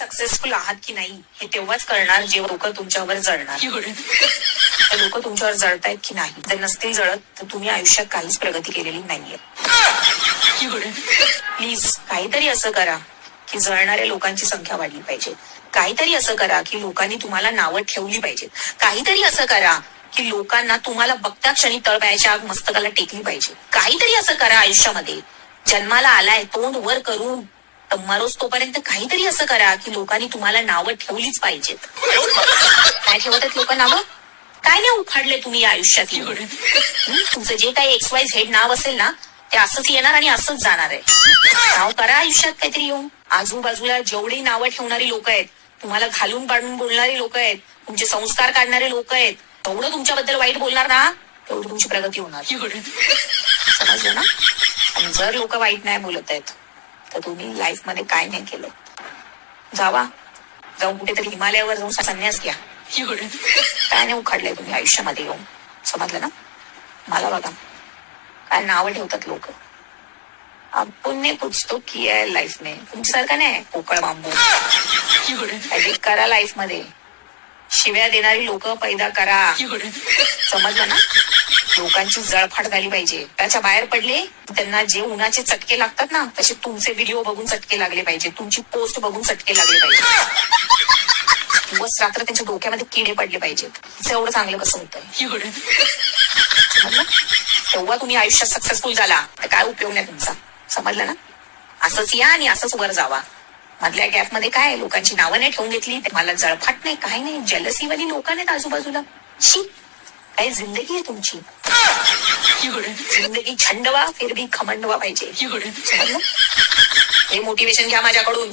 Successful आहात की नाही हे तेव्हाच कळणार जेव्हा लोक तुमच्यावर जळणार. लोक तुमच्यावर जळतायत की नाही, जर नसतील जळत तर तुम्ही आयुष्यात काहीच प्रगती केलेली नाहीये. प्लीज काहीतरी असं करा की जळणाऱ्या लोकांची संख्या वाढली पाहिजे. काहीतरी असं करा की लोकांनी तुम्हाला नावं ठेवली पाहिजेत. काहीतरी असं करा की लोकांना तुम्हाला बघता क्षणी तळपायाच्या आग मस्तकाला टेकली पाहिजे. काहीतरी असं करा आयुष्यामध्ये. जन्माला आलाय तोंड वर करून तम्मारोज तोपर्यंत काहीतरी असं करा की लोकांनी तुम्हाला नावं ठेवलीच पाहिजेत. काय ठेवत आहेत लोक नावं? काय नाही उखाडले तुम्ही या आयुष्यात? तुमचं जे काही XYZ नाव असेल ना ते असंच येणार आणि असंच जाणार आहे. नाव करा आयुष्यात काहीतरी येऊन. आजूबाजूला जेवढी नावं ठेवणारी लोक आहेत, तुम्हाला घालून पाडून बोलणारी लोक आहेत, तुमचे संस्कार काढणारे लोक आहेत, तेवढं तुमच्याबद्दल वाईट बोलणार ना तेवढी तुमची प्रगती होणार. समजलं ना? आणि जर लोक वाईट नाही बोलत आहेत तर तुम्ही लाईफ मध्ये काय नाही केलं. जाऊन कुठेतरी हिमालयावर जाऊन संन्यास घ्या. काय नाही उखाडलंय तुम्ही आयुष्यामध्ये येऊन. समजलं ना? मला बघा काय नावं ठेवतात लोक. आपण ने कुछ तो किया है लाईफ में. तुमच्यासारखं नाही पोकळ बांबू. काहीतरी करा लाईफ मध्ये. शिव्या देणारी लोक पैदा करा. समजलं ना? लोकांची जळफाट झाली पाहिजे. त्याच्या बाहेर पडले त्यांना जे उन्हाचे चटके लागतात ना तसे तुमचे व्हिडिओ बघून चटके लागले पाहिजे. तुमची पोस्ट बघून चटके लागले पाहिजे. दिवस रात्र त्यांच्या डोक्यामध्ये किडे पडले पाहिजेत. एवढं चांगलं कसं होतंय? तेव्हा तुम्ही आयुष्यात सक्सेसफुल झाला तर काय उपयोग नाही तुमचा. समजलं ना? असंच या आणि असंच वर जावा. मधल्या गॅप मध्ये काय लोकांची नावं नाही ठेवून घेतली. मला जळफाट नाही काय नाही. जलसीवाली लोक नाहीत आजूबाजूला. शी काय जिंदगी आहे तुमची. जिंदगी झंडवा फिर भी खमंडवा पाहिजे. समजलं? हे मोटिवेशन घ्या माझ्याकडून.